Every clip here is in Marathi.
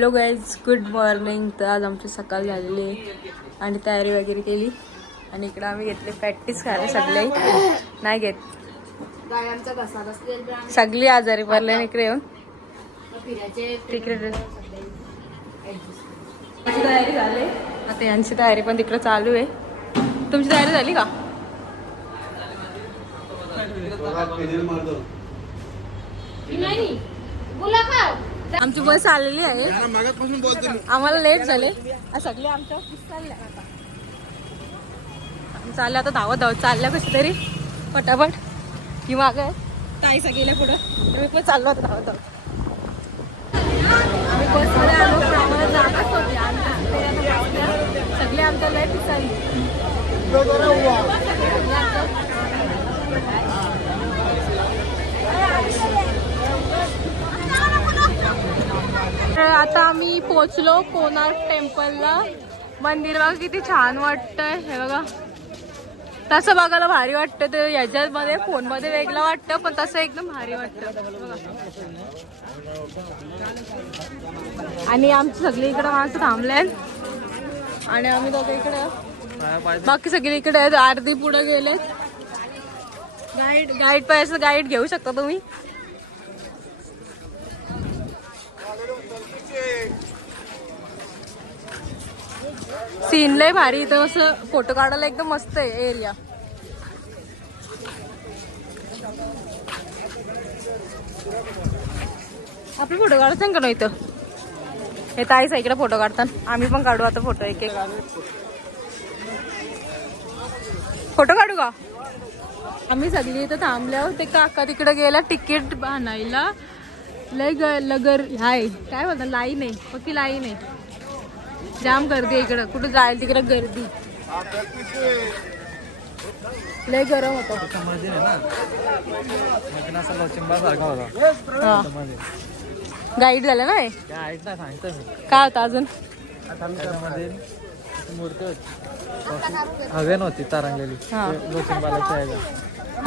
Hello guys good morning. तर आज आमची सकाळ झालेली आहे. आणि तयारी वगैरे केली. आणि इकडं आम्ही घेतले प्रॅक्टिस खायला सगळे. नाही घेत. सगळी आजारी पडले इकडे येऊन. तिकडे. तयारी झाली. आता यांची तयारी पण तिकडे चालू आहे. तुमची तयारी झाली का? नाही का आमची बस आलेली आहे. आम्हाला लेट झाले. सगळे आमच्या चालल्या आता. आता धावत धावत चालल्या कशी तरी. पटापट. की मागं ताईसा गेल्या पुढं. मी पण चाललो होतो धावत धावत आम्ही बसमध्ये आलो. पण आम्हाला जागाच होती आम्ही आता. सगळे आमच्या लय पिसाली आता आम्ही पोचलो कोणार्क टेम्पलला. मंदिर बघा किती छान वाटतंय. हे बघा. तसं बघायला भारी वाटतं ते याच्यामध्ये फोनमध्ये वेगळं वाटतं पण तसं एकदम भारी वाटतं. आणि आमची सगळी इकडे माणसं थांबले आणि आम्ही दोघं इकडे. बाकी सगळे इकडे आहेत अर्धी पुढे गेलेत. गाईड गाईड पाहिजे गाईड घेऊ शकता तुम्ही. सीन लय भारी इथं असं फोटो काढायला एकदम मस्त आहे एरिया. आपले फोटो काढत का ना इथं? हे ताईच इकडे फोटो काढतात. आम्ही पण काढू आता फोटो एक एक. फोटो काढू का? आम्ही सगळी इथं थांबल्यावर ते काका तिकडे गेला तिकीट आणायला. लय ग लगर हाय काय बोलतात? लाईन आहे. पक्की लाईन आहे. जाम गर्दी आहे इकडं. कुठं जायला तिकडं गर्दी. लय गरम होतं. मंदिर आहे ना म्हणजे असं लोचिंबा सारखा होता हा. मध्ये गाईड झालं ना सांगतो काय होतं अजून? त्याच्यामध्ये मूर्ती होती हवे नव्हती तारंगलेली. लोचिंबाला यायला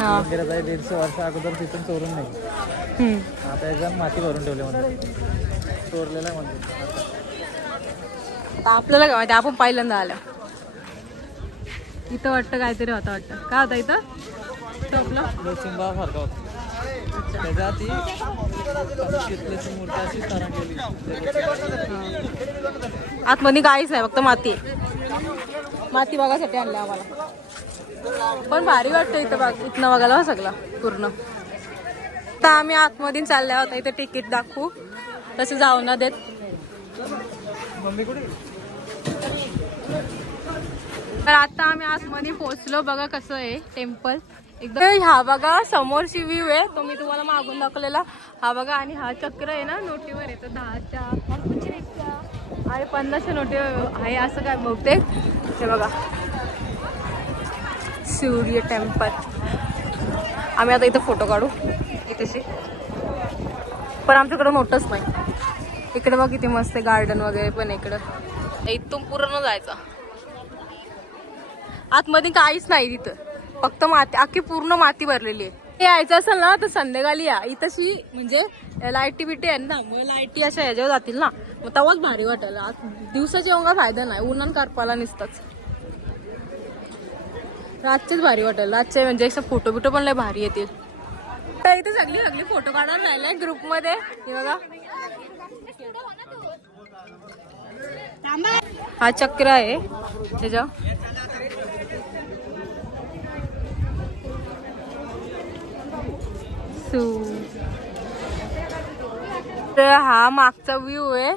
मंदिरात आहे दीडशे वर्ष अगोदर तिथून चोरून नाही. आता एकदम माती भरून ठेवले मंदिर चोरलेलं आहे मंदिर आता आपल्याला काय माहिती आपण पहिल्यांदा आलं. इथं वाटतं काहीतरी होतं वाटतं. काय होतं इथं? इथं आपलं? ती मूर्ती अशी आतमध्ये काहीच नाही फक्त माती. माती बघायसाठी आणलं आम्हाला. पण भारी वाटतं इथं बघ इथनं बघायला हो सगळं पूर्ण. आता आम्ही आतमध्ये चालले आहोत इथे तिकीट दाखवू. तसं जाऊ ना देत. मम्मी कुठे तर आता आम्ही आतमध्ये पोहोचलो. बघा कसं आहे टेम्पल. एकदम हा बघा समोरची व्ह्यू आहे. तो मी तुम्हाला मागून दाखवलेला. हा बघा आणि हा चक्र आहे ना नोटीवर येतो दहाच्या आणि पन्नासच्या नोटी आहे असं काय बहुतेक. हे बघा. सूर्य टेम्पल. आम्ही आता इथं फोटो काढू. इथेशी. पण आमच्याकडे नोटच नाही. इकडे बघ किती मस्त गार्डन वगैरे पण इकडं. इथून पूर्ण जायचं. आतमध्ये काहीच नाही तिथं. फक्त माती अख्खी पूर्ण माती भरलेली आहे. ते यायचं असेल ना तर संध्याकाळी या. इथंशी म्हणजे लाईटी बिटी आहे ना मग लाईटी अशा ह्याच्यावर जातील ना. मग तेव्हाच भारी वाटेल. आज दिवसाच्या एवढा फायदा नाही. उन्हान करपाला नसतंच. रातचेच भारी वाटेल. रातचे म्हणजे असं फोटो बिटो पण लय भारी येतील. तर इथे सगळी सगळी फोटो काढायला राहिले ग्रुपमध्ये हे बघा. हा चक्र आहे. त्याच्या सू तर हा मागचा व्ह्यू आहे.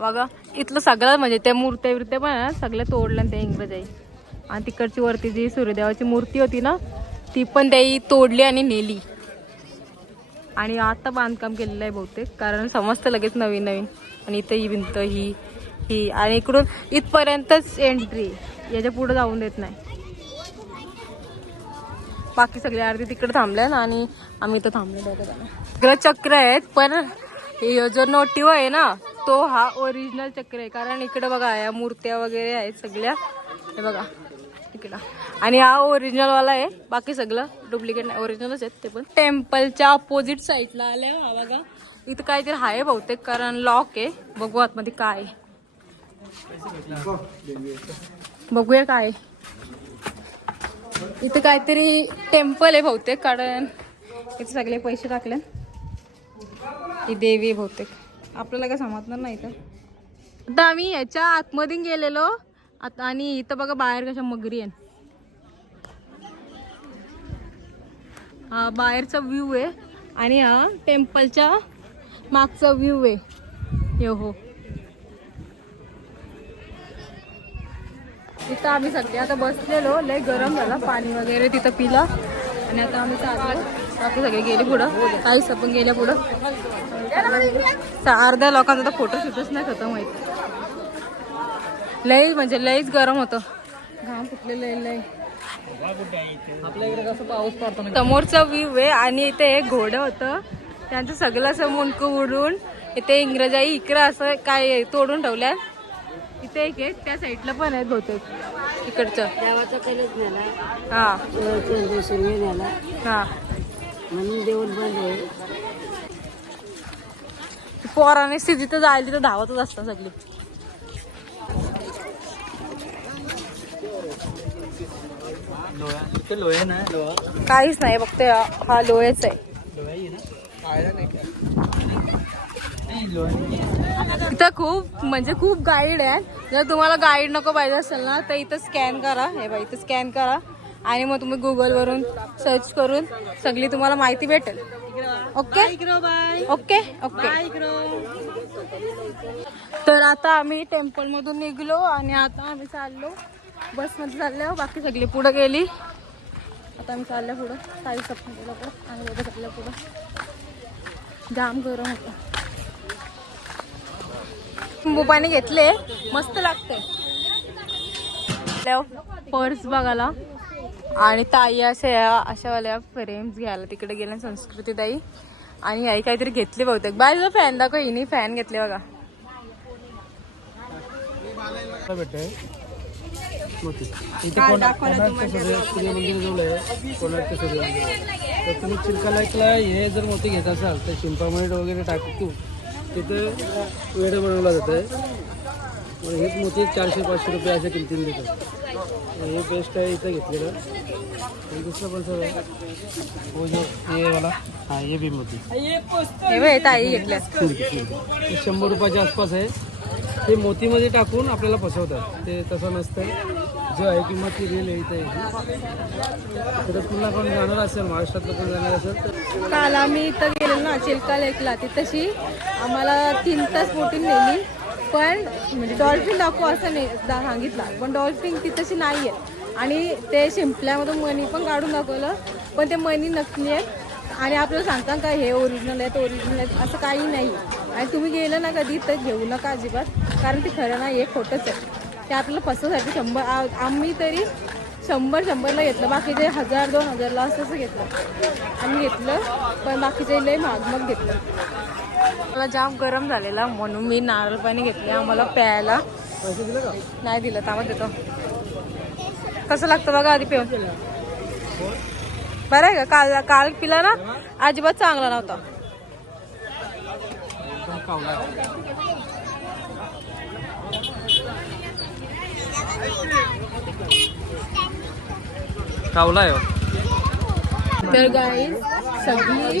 बघा इथलं सगळं म्हणजे त्या मूर्त्या बिर्त्या पण सगळं तोडलं ते इंग्रजाई. आणि तिकडची वरती जी सूर्यदेवाची मूर्ती होती ना ती पण त्याही तोडली आणि नेली. आणि आता बांधकाम केलेलं आहे बहुतेक कारण समजतं लगेच नवीन नवीन. आणि इथं ही भिंत ही ही. आणि इकडून इथपर्यंतच एंट्री याच्या पुढं जाऊन देत नाही. बाकी सगळे अर्धी तिकडे थांबले ना आणि आम्ही इथं थांबलो सगळं चक्र आहेत पण हे जो नोटिव आहे ना तो हा ओरिजिनल चक्र आहे. कारण इकडे बघा या मूर्त्या वगैरे आहेत सगळ्या. हे बघा इकडं. आणि हा ओरिजिनल वाला आहे. बाकी सगळं डुप्लिकेट नाही. ओरिजिनलच आहेत ते पण. टेम्पलच्या अपोजिट साईडला आल्या. हा बघा. इथं काहीतरी आहे बहुतेक कारण लॉक आहे. बघू आतमध्ये काय आहे. बघूया काय इथं काहीतरी टेम्पल आहे बहुतेक कारण इथे सगळे पैसे टाकले. ही देवी आहे बहुतेक. आपल्याला काय समजणार नाही तर आता आम्ही याच्या आतमध्ये गेलेलो. आता आणि इथं बघा बाहेर कशा मगरी आहे हा बाहेरचा व्ह्यू आहे. आणि हा टेम्पलच्या मागचा व्ह्यू आहे. हो. तिथं आम्ही सगळे आता बसलेलो लय गरम झाला पाणी वगैरे तिथं पिलं. आणि आता आम्ही चाललो. बाकी सगळे गेले पुढं. काही आपण गेल्या पुढं. अर्ध्या लोकांचा तर फोटो शूटच नाही खतम माहिती. लय म्हणजे लयच गरम होतं. घाम फुटलेलं आहे लय. आपल्या इकडे कसं पाऊस पडतो समोरचा व्ह्यू आहे आणि इथे एक घोडं होतं. त्यांचं सगळं असं मुंडकं उडून इथे इंग्रजाई इकडं असं काय तोडून ठेवल्या इथे एक आहे त्या साईडला पण आहेत बहुतेक. इकडचं. देवाचा कलेच नेला. हा. हा. म्हणून देऊळ बंद आहे. पोराने स्थितीत जायला तिथं धावतच असतात सगळी. काहीच नाही फक्त हा लोयच आहे. इथं खूप म्हणजे खूप गाईड आहे जर तुम्हाला गाईड नको पाहिजे असेल ना तर इथं स्कॅन करा. हे बघा इथं स्कॅन करा. आणि मग तुम्ही गुगलवरून सर्च करून सगळी तुम्हाला माहिती भेटेल. ओके ओके ओके तर आता आम्ही टेम्पल मधून निघलो आणि आता आम्ही चाललो. बसमध्ये चाललो. बाकी सगळी पुढे गेली. आता आम्ही चालल्या पुढं. साई सपन पुढं आणि बघत चाललं पुढं जाम गरम होतं. पाणी घेतले. मस्त लागते पर्स बघायला. आणि ताई अशा अशावाल्या फ्रेम्स घ्यायला. तिकडे गेल्या संस्कृती ताई. आणि आई काहीतरी घेतली बहुतेक. बाय फॅन दाखव हिनी फॅन घेतले बघा. तुम्ही चिल्का लाईकला हे जर मोती घेत असाल तर चिंपामणी वगैरे टाकू. तिथं वेळ बनवला जातं मग हेच मोती चारशे पाचशे रुपये अशा किमतीने देतात. हे बेस्ट आहे इथं घेतलेलं. दुसरं पण सर आहे हो जो हे वाला. हा हे बी मोती. शंभर रुपयाच्या आसपास आहे. ते मोतीमध्ये टाकून आपल्याला फसवतात. ते तसं नसतं जो आहे किंमत ती रिअल आहे इथे. तर पुन्हा कोण जाणार असेल? महाराष्ट्रातलं कोण जाणार असेल? तर काल आम्ही इथं गेलो ना चिलका लेकला. ती तशी आम्हाला तीन तास बोटिंग नेली. पण म्हणजे डॉल्फिन दाखवू असं नाही सांगितला. पण डॉल्फिन ती तशी नाही आहे आणि ते शिंपल्यामधून मनी पण काढून दाखवलं. पण ते मनी नक्की आहेत. आणि आपल्याला सांगता का हे ओरिजिनल आहेत ओरिजिनल आहेत असं काही नाही. आणि तुम्ही गेलं ना कधी तर घेऊ नका अजिबात. कारण ते खरं नाही हे खोटंच आहे. ते आपल्याला फसवसाठी शंभर आम्ही तरी शंभर शंभरला घेतलं. बाकीचे हजार दोन हजारला असं असं घेतलं. आम्ही घेतलं पण बाकीचे लय महाग मग घेतलं. मला जाम गरम झालेला म्हणून मी नारळ पाणी घेतले. आम्हाला प्यायला पैसे दिले का? नाही दिलं. तामत देतो. कसं लागतं बघा आधी पिऊन. बरं आहे का? काल काल पिला ना? अजिबात चांगला नव्हता. कावला आहे हो. तर गाई सगळी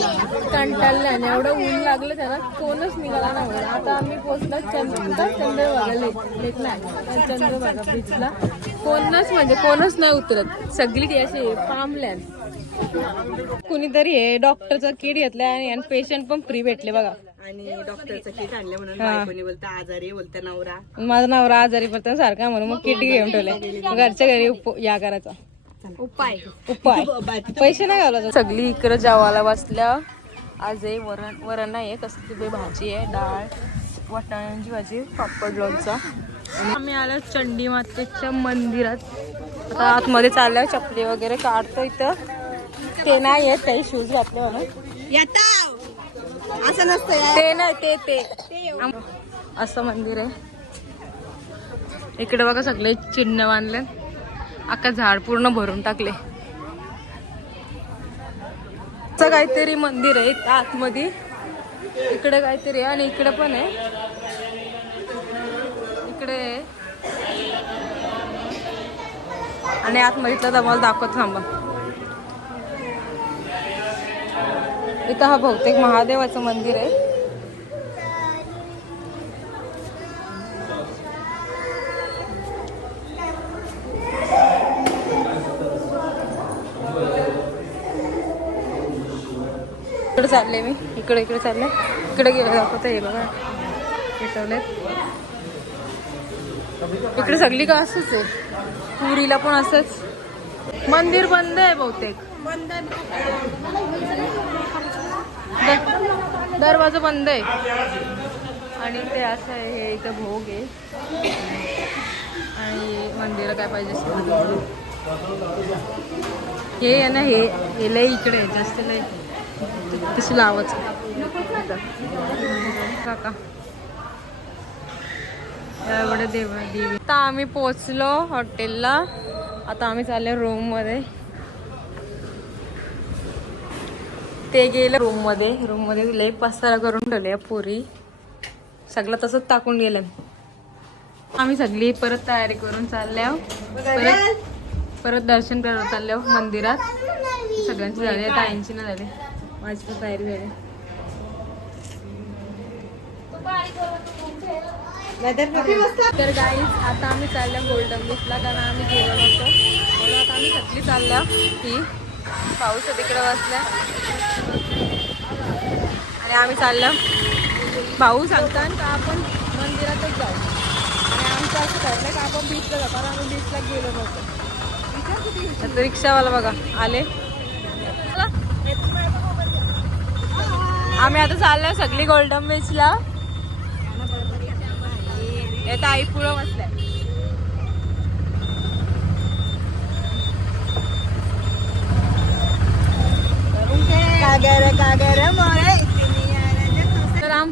कंटाळल्याने एवढं ऊन लागलं त्याला कोणच निघाला नाही आता आम्ही पोहोचलो चंद्र चंद्रभागा लेक लेक नाही चंद्रभागा बीचला कोणच म्हणजे कोणच नाही उतरत. सगळी ती अशी पांबल्यान कुणीतरी हे डॉक्टरचा किट घेतलं आणि पेशंट पण फ्री भेटले बघा. आणि डॉक्टरचं किट आणलं म्हणून हा. बायकोनी बोलता आजारी बोलता नवरा. माझा नवरा आजारी पडतो सारखा म्हणून मग किट घेऊन ठेवले घरच्या घरी उप- या करायचा. उपाय. उपाय. पैसे नाही घालायचे सगळी इकडे जेवायला बसल्या. आज आहे वरण वरण नाही आहे कसली तरी भाजी आहे डाळ वाटाण्यांची भाजी पापड लोणचा. आम्ही आलो चंडी मातेच्या मंदिरात. आता आतमध्ये चालल्या चपली वगैरे काढतो इथं. ते नाही आहेत काही शूज घातले म्हणून. असं नसतं ते नाही ते ते. आम- असं मंदिर आहे. इकडे बघा सगळे चिन्ह बांधले. अख्खा झाड पूर्ण भरून टाकले. असं काहीतरी मंदिर आहे आतमध्ये. इकडे काहीतरी आहे आणि इकडे पण आहे. इकडे आहे. आणि आतमध्ये तर मला दाखवत थांबा. इथं हा बहुतेक महादेवाचं मंदिर आहे. इकडे चालले मी. इकडे इकडे चालले. इकडे गेलं दाखवत हे बघा. हे इकडे सगळी का असंच आहे? पुरीला पण असंच. मंदिर बंद आहे बहुतेक. बंद दरवाजा बंद आहे. आणि ते असं आहे हे इथं भोग आहे. आणि मंदिर काय पाहिजे हे आहे ना हे हे लय इकडे जास्त लय. तशी लावायचं काका. एवढं देव देवी. आता आम्ही पोचलो हॉटेलला. आता आम्ही चालले रूममध्ये ते गेलं रूममध्ये. रूममध्ये लय पसारा करून ठेवले पुरी. सगळं तसंच टाकून गेलं. आम्ही सगळी परत तयारी करून चालल्या. परत परत दर्शन करायला चालल्या मंदिरात. सगळ्यांची झाली ताईंची ना झाली. माझी पण तयारी झाली. तर गाईज आता आम्ही चालल्या गोल्डन बीचला कारण आम्ही गेलो नव्हतो. म्हणून आता आम्ही सगळी चालल्या ही पाऊस आहे तिकडे बसल्या. आणि आम्ही चालल्या भाऊ सांगतात का आपण मंदिरातच जाऊ. आणि आमचं असं ठरलं का आपण बीचला जाऊ. कारण आम्ही बीचला गेलो नव्हतो. आता रिक्षावाला बघा. आले. आम्ही आता चाललोय सगळी गोल्डन बीचला येत आई पुढं बसल्या.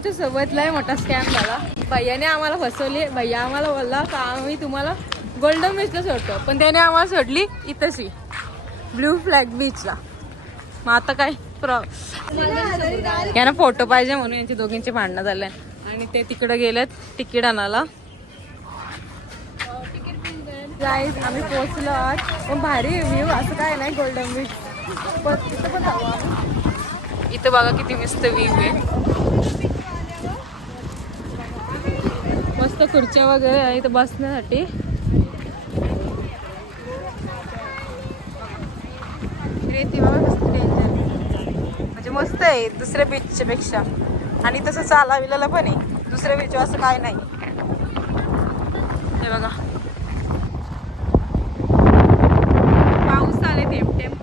आमच्यासोबत लय मोठा स्कॅम झाला. भैयाने आम्हाला फसवली. भैया आम्हाला बोलला का आम्ही तुम्हाला गोल्डन बीचला सोडतो. पण त्याने आम्हाला सोडली इथंच ब्ल्यू फ्लॅग बीचला मग आता काय? प्रॉब्लेम यांना फोटो पाहिजे म्हणून यांची दोघींची भांडणं झाले आणि ते तिकडे गेलेत तिकीट आणायला. गाईज आम्ही पोहोचलो आज. पण भारी व्ह्यू असं काय नाही गोल्डन बीच पण तिथं पण इथं बघा किती मस्त व्ह्यू आहे. मस्त खुर्च्या वगैरे आहेत इथं बसण्यासाठी बघा म्हणजे मस्त आहे दुसऱ्या बीचच्या पेक्षा. आणि तसं चालाविला पण आहे. दुसऱ्या बीच असं काय नाही. हे बघा पाऊस आले थेंब थेंब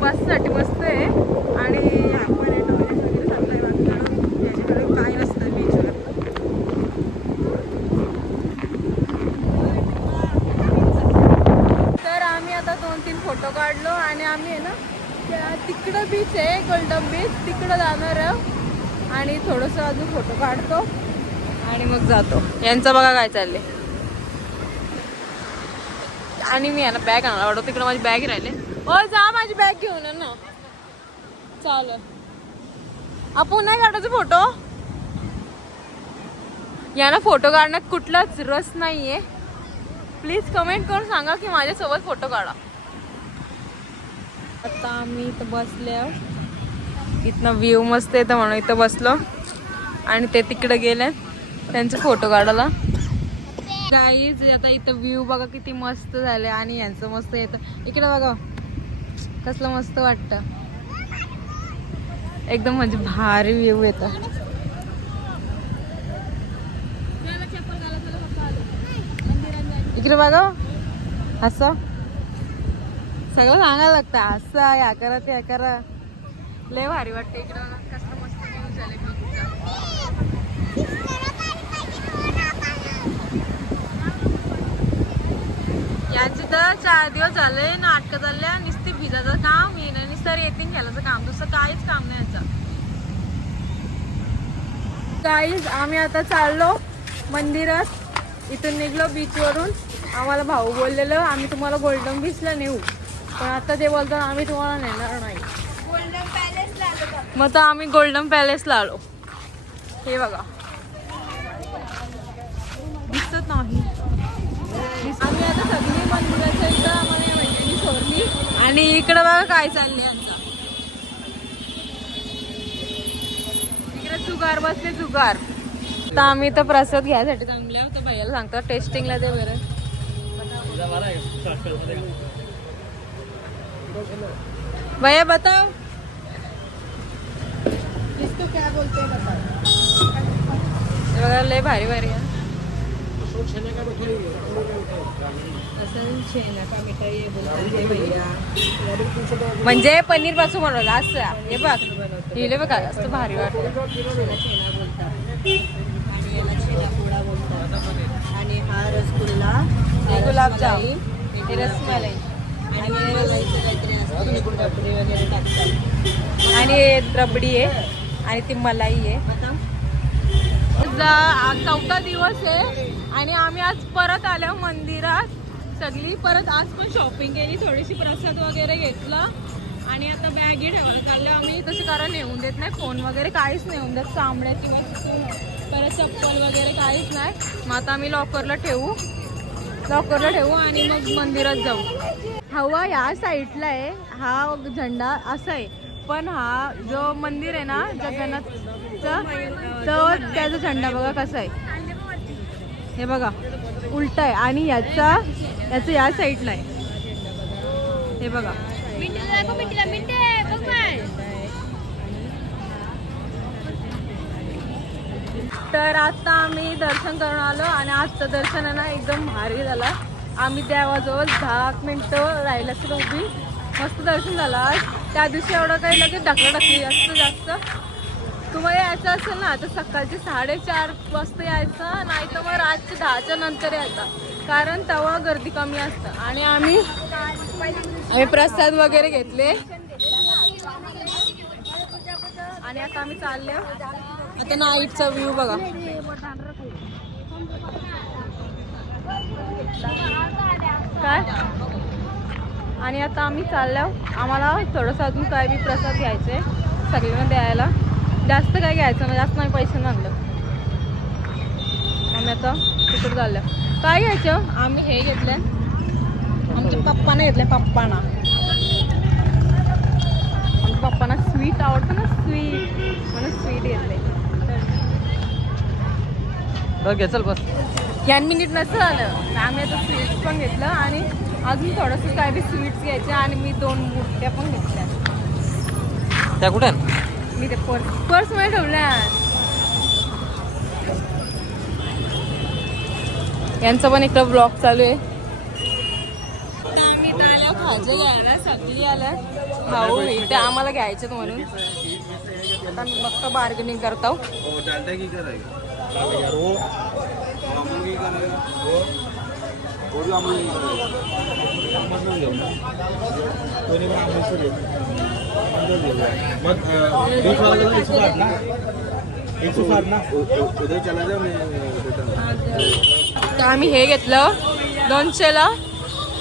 बससाठी मस्त आहे आणि ह्या पर्यटन वगैरे चांगलं आहे बाकीकडं याच्याकडे काय नसतं बीचवर तर आम्ही आता दोन तीन फोटो काढलो आणि आम्ही आहे ना त्या तिकडं बीच आहे गोल्डन बीच तिकडं जाणार आणि थोडंसं अजून फोटो काढतो. आणि मग जातो. यांचं बघा काय चाललंय. आणि मी यांना बॅग आणला वाटतो तिकडं माझी बॅग राहिले. हो जा माझी बॅग घेऊन ना. चालेल. आपण नाही काढायचं फोटो यांना फोटो काढण्यात कुठलाच रस नाहीये. प्लीज कमेंट करून सांगा की माझ्यासोबत फोटो काढा. आता आम्ही इथं बसल्या. इथनं व्ह्यू मस्त येतं म्हणून इथं बसलो. आणि ते तिकडे गेले. त्यांचे फोटो काढायला. काहीच आता इथं व्ह्यू बघा किती मस्त झाले. आणि यांचं मस्त येतं. इकडे बघा. कसलं मस्त वाटतं. एकदम म्हणजे भारी व्ह्यू येतं. इकडे बघा. असं. सगळं सांगायला लागतं. असं आहे करा ते करा. लय भारी वाटतं इकडं. बघा, मस्त झाले यांचे तर चार दिवस झाले नाटकं चालले नुसती भिजाचं काम येणं नुसतं रेटिंग घ्यायचं काम. दुसरं काहीच काम नाही याचं. काहीच आम्ही आता चाललो मंदिरात. इथून निघलो बीचवरून आम्हाला भाऊ बोललेलं आम्ही तुम्हाला गोल्डन बीचला नेऊ. पण आता ते बोलतात आम्ही तुम्हाला नेणार नाही. मग तर आम्ही गोल्डन पॅलेसला आलो. हे बघा. दिसत नाही. आम्ही आता सगळी मंदिराच्या इथं आम्हाला मैत्रिणी सोडली. आणि इकडे बघा काय यांचं. इकडे जुगार बसले जुगार. तर आम्ही तर प्रसाद घ्यायसाठी चांगल्या तर भैयाला सांगतो टेस्टिंगला दे बरं. भैया बताओ। इसको क्या बोलते हैं बताओ। बघा लय भारी भारी आहे हे भैया. म्हणजे पनीरपासून बनवलं असं हे बघ हे बघा असं भारी वाटतं. याला छेना बोलतात. आणि हा रसगुल्ला हे गुलाबजाम. रसमलाई, हे रसमलाई. आणि वगैरे टाकतात. आणि रबडी आहे आणि ती मलाई आहे. चौथा दिवस आहे आणि आम्ही आज परत आलो मंदिरात. सगळी परत आज पण शॉपिंग केली थोडीशी प्रसाद वगैरे घेतला. आणि आता बॅगी ठेवायला चाललो आम्ही. तसे कारण नेऊन देत नाही फोन वगैरे काहीच नेऊन देत चांबड्या किंवा परत चप्पल वगैरे काहीच नाही. मग आता आम्ही लॉकरला ठेवू. लॉकरला ठेवू आणि मग मंदिरात जाऊ. हवा या साईडला आहे. हा झेंडा असा आहे. पण हा जो मंदिर आहे ना जगन्नाथचा तर त्याचा झेंडा बघा कसा आहे. हे बघा उलट आहे. आणि याचा याचं या साईडला आहे. हे बघा. तर आता आम्ही दर्शन करून आलो आणि आजचं दर्शन आहे ना एकदम भारी झालं. आम्ही देवाजवळ दहा मिनटं राहिलं असेल उभी. मस्त दर्शन झालं आज. त्या दिवशी एवढं काही लगेच ढकलाढकली जास्त जास्त. तुम्हाला यायचं असेल ना तर सकाळचे साडेचार वाजता यायचं नाही तर मग रातच्या दहाच्या नंतर यायचं. कारण तेव्हा गर्दी कमी असतं. आणि आम्ही आम्ही प्रसाद वगैरे घेतले. आणि आता आम्ही चाललो आता नाईटचा व्ह्यू बघा. काय? आणि आता आम्ही चाललो आम्हाला थोडंसं अजून काय बी प्रसाद घ्यायचे सगळ्यांना द्यायला. जास्त काय घ्यायचं ना जास्त नाही पैसे नाही आम्ही आता तिकडे चाललो काय घ्यायचं? आम्ही हे घेतलं आमच्या पप्पाने घेतलं पप्पाना स्वीट आवडतं ना? स्वीट. म्हणून स्वीट घेतले चल बस. यान मिनिट नसतं झालं आम्ही आता स्वीट्स पण घेतलं आणि अजून थोडंसं काय बी स्वीट्स घ्यायचे आणि मी दोन मूर्त्या पण घेतल्या. त्या कुठे? मी ते पर्स पर्समध्ये ठेवल्या यांचा पण इकडं ब्लॉग चालू आहे. आम्ही आल्यावर भाज्या घ्यायला सगळी आल्या भाऊ इथे आम्हाला घ्यायच्यात म्हणून. आता मी फक्त बार्गेनिंग करतो चला जाऊ तर आम्ही हे घेतलं दोनशेला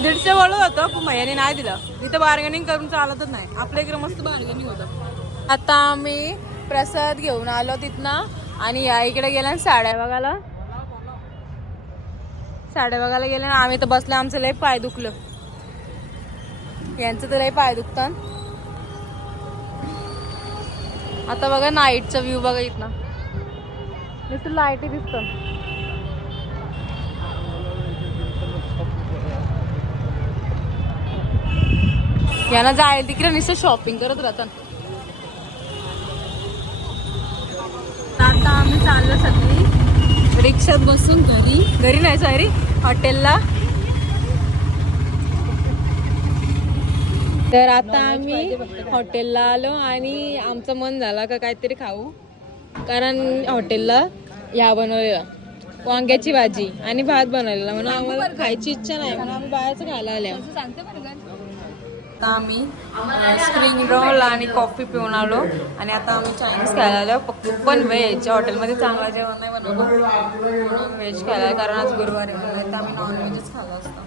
दीडशे वळू होतं पण भैयाने नाही दिलं. तिथं बार्गेनिंग करून चालतच नाही. आपल्या इकडे मस्त बार्गेनिंग होतं. आता आम्ही प्रसाद घेऊन आलो तिथनं आणि या इकडे गेल्या आणि साड्या बघायला. साड्या बघायला गेले ना आम्ही तर बसलो आमचं लय पाय दुखलं. यांचं तर लय पाय दुखतात. आता बघा नाईटचा व्ह्यू बघा इथनं. नुसतं लाईटी दिसतं. यांना जायला तिकडे नुसतं शॉपिंग करत राहतात. आता आम्ही चाललो सगळी. रिक्षात बसून घरी. घरी नाही सॉरी हॉटेलला. तर आता आम्ही हॉटेलला आलो आणि आमचं मन झाला का काहीतरी खाऊ. कारण हॉटेलला ह्या बनवलेला वांग्याची भाजी आणि भात बनवलेला. म्हणून आम्हाला खायची इच्छा नाही. म्हणून आम्ही बाहेरचं खायला आल्या. आता आम्ही स्प्रिंग रोल आणि कॉफी पिऊन आलो. आणि आता आम्ही चायनीज खायला आलो. फक्त पण व्हेज हॉटेलमध्ये चांगला जेवण नाही बनवलं. व्हेज खायला कारण आज गुरुवारी आहे तर आम्ही नॉनव्हेजच खाल्लं असतो.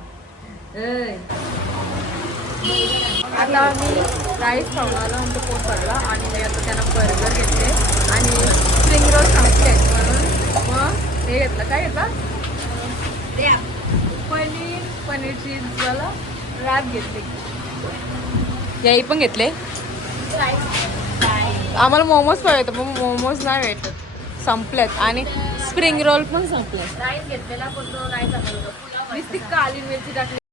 आता आम्ही राईस खाऊन आलो. आमचं पोट भरला आणि मी आता त्यांना बर्गर घेतले. आणि स्प्रिंग रोल सांगते. म्हणून मग हे घेतलं. काय घेतलं? पनीर पनीरची मला रात घेतली. याही पण घेतले? आम्हाला मोमोज पाहिजे होते पण मोमोज नाही भेटत. संपलेत. आणि स्प्रिंग रोल पण संपले काली मिरची टाकली.